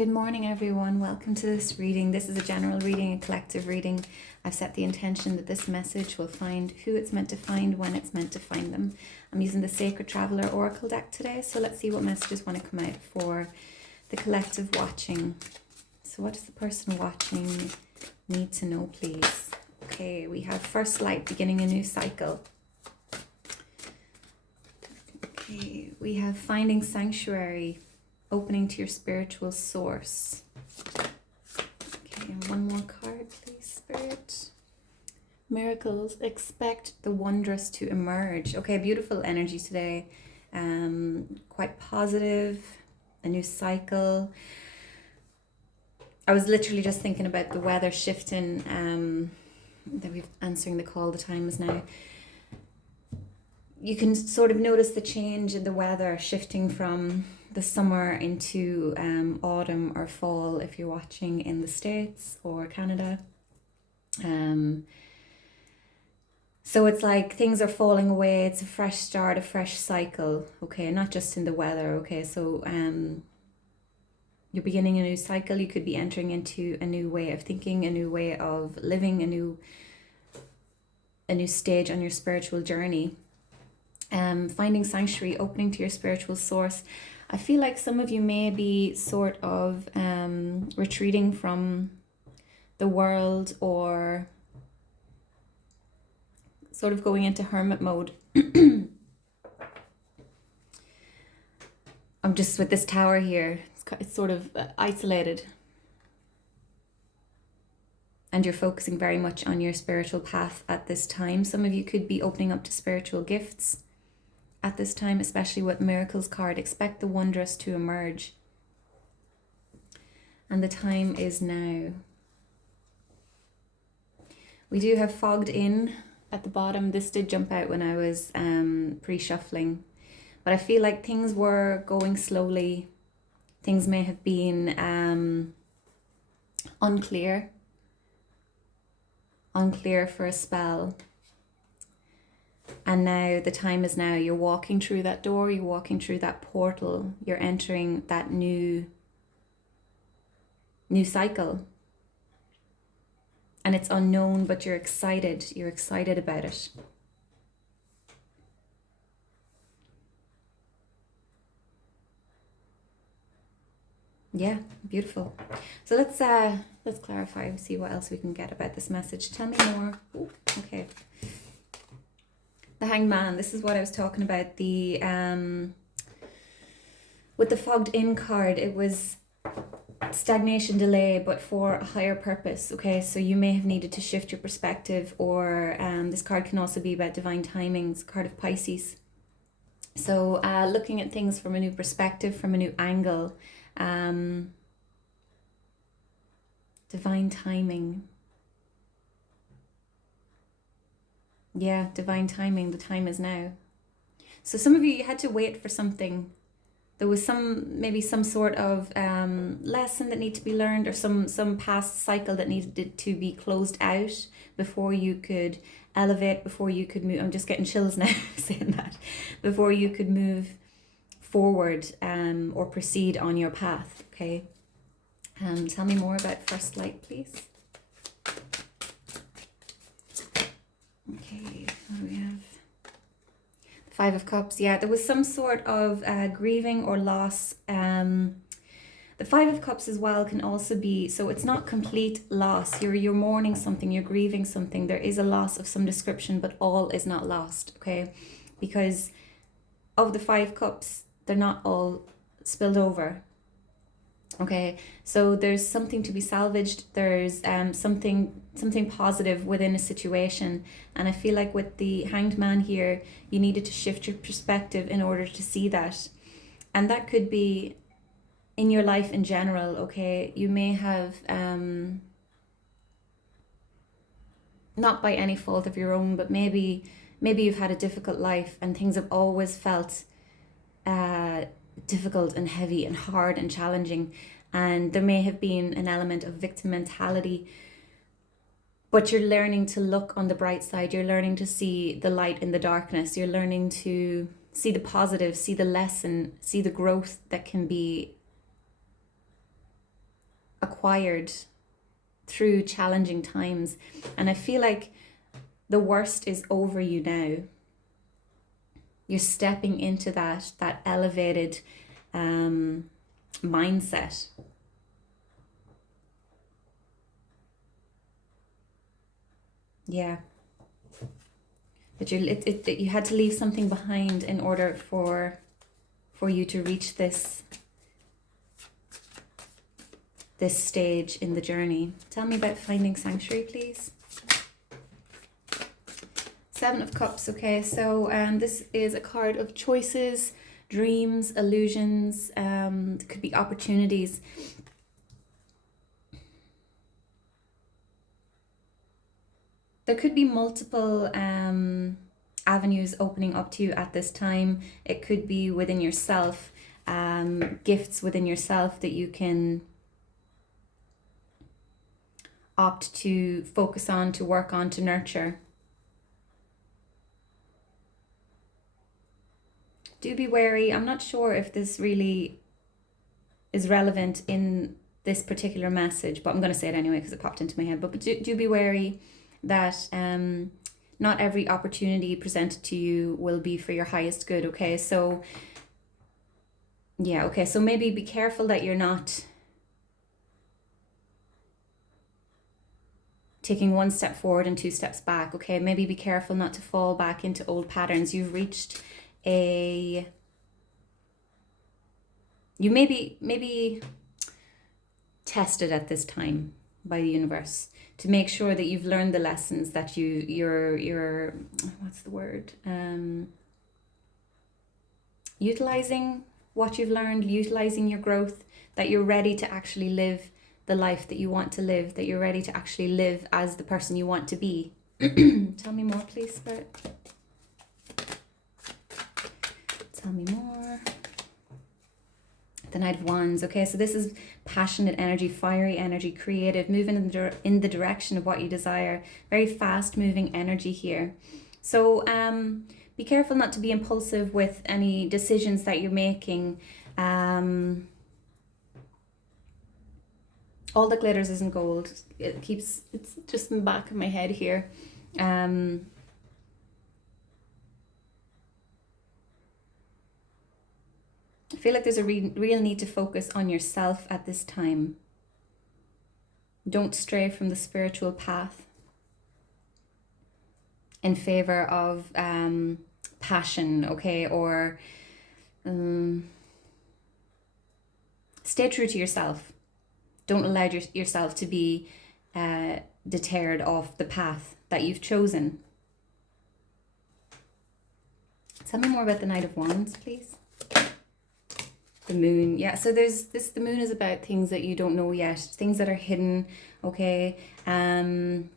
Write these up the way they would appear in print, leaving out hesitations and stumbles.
Good morning, everyone. Welcome to this reading. This is a general reading, a collective reading. I've set the intention that this message will find who it's meant to find when it's meant to find them. I'm using the Sacred Traveler Oracle deck today, so let's see what messages want to come out for the collective watching. So what does the person watching need to know, please? Okay, we have first light, beginning a new cycle. Okay, we have finding sanctuary, opening to your spiritual source. Okay, and one more card, please, Spirit. Miracles, expect the wondrous to emerge. Okay, beautiful energy today. Quite positive, a new cycle. I was literally just thinking about the weather shifting, that we're answering the call, the time is now. You can sort of notice the change in the weather shifting from the summer into autumn or fall if you're watching in the States or Canada. So it's like things are falling away. It's a fresh start, a fresh cycle. Okay, not just in the weather. Okay, so you're beginning a new cycle. You could be entering into a new way of thinking, a new way of living, a new stage on your spiritual journey. Finding sanctuary, opening to your spiritual source. I feel like some of you may be sort of retreating from the world or sort of going into hermit mode. I'm just with this tower here. It's sort of isolated. And you're focusing very much on your spiritual path at this time. Some of you could be opening up to spiritual gifts at this time, especially with Miracles card. Expect the wondrous to emerge. And the time is now. We do have fogged in at the bottom. This did jump out when I was pre-shuffling. But I feel like things were going slowly. Things may have been unclear for a spell. And now the time is now. You're walking through that door, you're walking through that portal, you're entering that new cycle. And it's unknown, but you're excited. You're excited about it. Yeah, beautiful. So let's clarify and see what else we can get about this message. Tell me more. Ooh, okay. The Hanged Man, this is what I was talking about. The with the fogged in card, it was stagnation, delay, but for a higher purpose. Okay, so you may have needed to shift your perspective, or this card can also be about divine timings, card of Pisces. So looking at things from a new perspective, from a new angle. Divine timing. Yeah, divine timing. The time is now. So some of you had to wait for something. There was maybe some sort of lesson that needed to be learned, or some past cycle that needed to be closed out before you could elevate, before you could move. I'm just getting chills now saying that. Before you could move forward or proceed on your path. Okay. Tell me more about first light, please. Okay, what do we have? The Five of Cups. Yeah, there was some sort of grieving or loss. The Five of Cups as well can also be, so it's not complete loss. You're mourning something, you're grieving something. There is a loss of some description, but all is not lost, okay? Because of the Five Cups, they're not all spilled over. Okay, so there's something to be salvaged. There's something positive within a situation, and I feel like with the Hanged Man here, you needed to shift your perspective in order to see that, and that could be in your life in general. Okay, you may have not by any fault of your own, but maybe you've had a difficult life and things have always felt difficult and heavy and hard and challenging, and there may have been an element of victim mentality, but you're learning to look on the bright side. You're learning to see the light in the darkness. You're learning to see the positive, see the lesson, see the growth that can be acquired through challenging times. And I feel like the worst is over you now. You're stepping into that elevated mindset. Yeah. But you had to leave something behind in order for you to reach this stage in the journey. Tell me about finding sanctuary, please. Seven of Cups. Okay, so this is a card of choices, dreams, illusions. It could be opportunities. There could be multiple avenues opening up to you at this time. It could be within yourself, gifts within yourself that you can opt to focus on, to work on, to nurture. Do be wary. I'm not sure if this really is relevant in this particular message, but I'm going to say it anyway because it popped into my head. But do be wary that not every opportunity presented to you will be for your highest good, okay? So, yeah, okay. So maybe be careful that you're not taking one step forward and two steps back, okay? Maybe be careful not to fall back into old patterns. You've reached you maybe tested at this time by the universe to make sure that you've learned the lessons, that you're what's the word, utilizing what you've learned, utilizing your growth, that you're ready to actually live the life that you want to live, that you're ready to actually live as the person you want to be. Tell me more, please, Spirit. Tell me more. The Knight of Wands. Okay, so this is passionate energy, fiery energy, creative, moving in the direction of what you desire. Very fast moving energy here. So be careful not to be impulsive with any decisions that you're making. All that glitters isn't gold. It's just in the back of my head here. I feel like there's a real need to focus on yourself at this time. Don't stray from the spiritual path in favor of passion, okay? Or stay true to yourself. Don't allow yourself to be deterred off the path that you've chosen. Tell me more about the Knight of Wands, please. The Moon. Yeah, so there's this, the Moon is about things that you don't know yet, things that are hidden, okay? There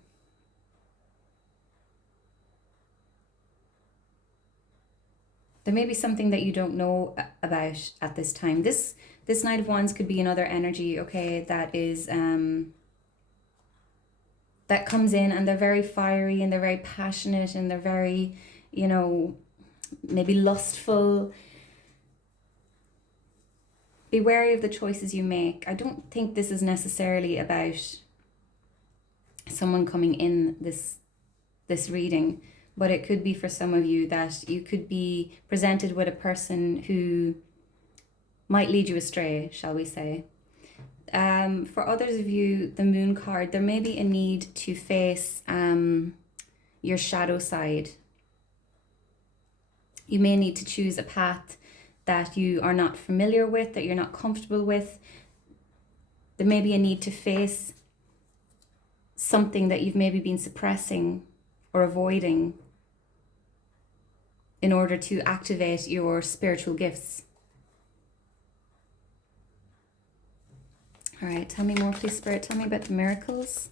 may be something that you don't know about at this time. This Knight of Wands could be another energy, okay, that is that comes in, and they're very fiery and they're very passionate and they're very, you know, maybe lustful. Be wary of the choices you make. I don't think this is necessarily about someone coming in this reading, but it could be for some of you that you could be presented with a person who might lead you astray, shall we say. For others of you, the Moon card, there may be a need to face your shadow side. You may need to choose a path that you are not familiar with, that you're not comfortable with. There may be a need to face something that you've maybe been suppressing or avoiding in order to activate your spiritual gifts. All right, tell me more, please, Spirit. Tell me about the miracles.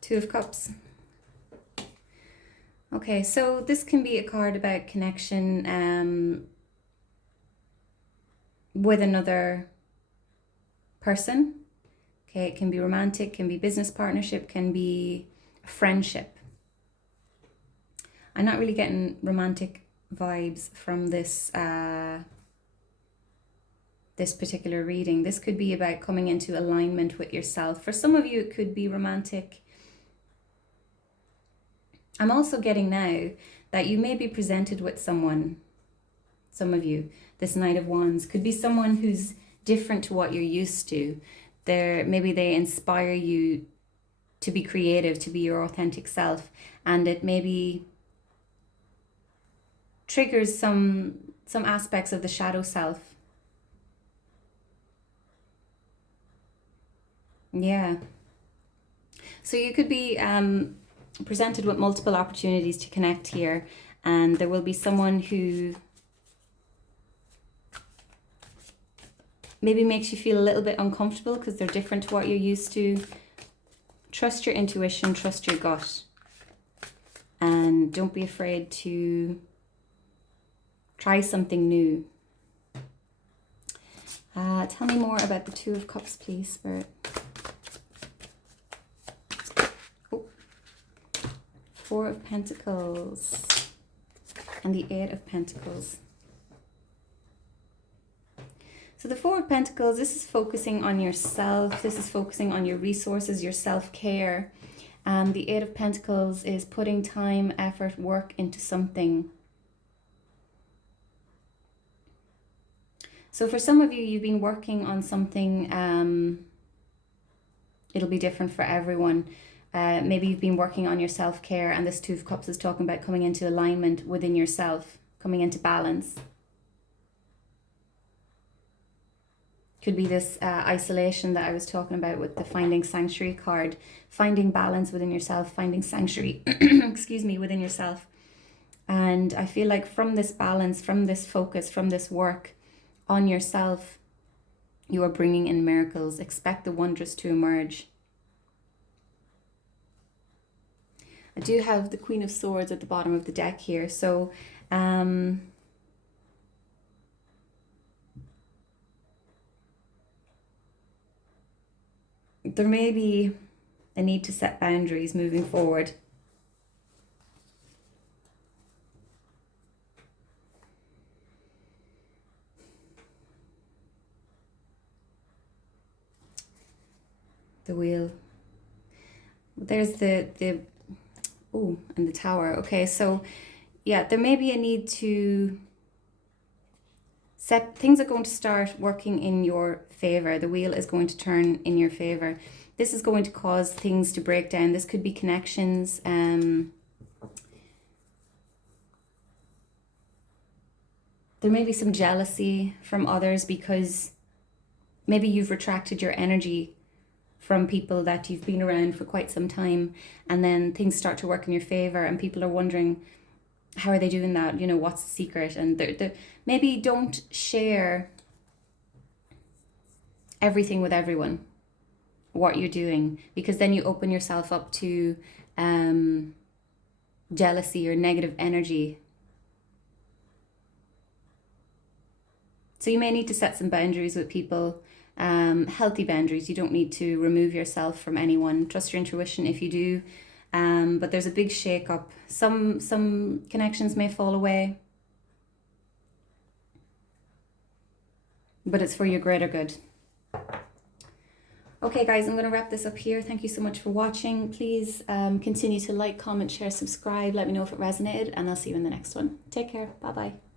Two of Cups. Okay, so this can be a card about connection with another person. Okay, it can be romantic, can be business partnership, can be friendship. I'm not really getting romantic vibes from this this particular reading. This could be about coming into alignment with yourself. For some of you, it could be romantic. I'm also getting now that you may be presented with someone, some of you, this Knight of Wands, could be someone who's different to what you're used to. Maybe they inspire you to be creative, to be your authentic self, and it maybe triggers some aspects of the shadow self. Yeah. So you could be presented with multiple opportunities to connect here, and there will be someone who maybe makes you feel a little bit uncomfortable because they're different to what you're used to. Trust your intuition, trust your gut, and don't be afraid to try something new. Tell me more about the Two of Cups, please, Spirit. Oh. Four of Pentacles and the Eight of Pentacles. So the Four of Pentacles, this is focusing on yourself. This is focusing on your resources, your self-care. The Eight of Pentacles is putting time, effort, work into something. So for some of you, you've been working on something. It'll be different for everyone. Maybe you've been working on your self-care, and this Two of Cups is talking about coming into alignment within yourself, coming into balance. Could be this isolation that I was talking about with the Finding Sanctuary card. Finding balance within yourself, finding sanctuary, excuse me, within yourself. And I feel like from this balance, from this focus, from this work on yourself, you are bringing in miracles. Expect the wondrous to emerge. I do have the Queen of Swords at the bottom of the deck here. So, there may be a need to set boundaries moving forward. The Wheel. There's the and the Tower. Okay, so yeah, there may be a need to things are going to start working in your favor. The wheel is going to turn in your favor. This is going to cause things to break down. This could be connections. There may be some jealousy from others because maybe you've retracted your energy from people that you've been around for quite some time, and then things start to work in your favor and people are wondering, how are they doing that? You know, what's the secret? And maybe don't share everything with everyone, what you're doing, because then you open yourself up to jealousy or negative energy. So you may need to set some boundaries with people, healthy boundaries. You don't need to remove yourself from anyone. Trust your intuition if you do. But there's a big shake-up. Some connections may fall away, but it's for your greater good. Okay, guys, I'm going to wrap this up here. Thank you so much for watching. Please continue to like, comment, share, subscribe. Let me know if it resonated, and I'll see you in the next one. Take care. Bye-bye.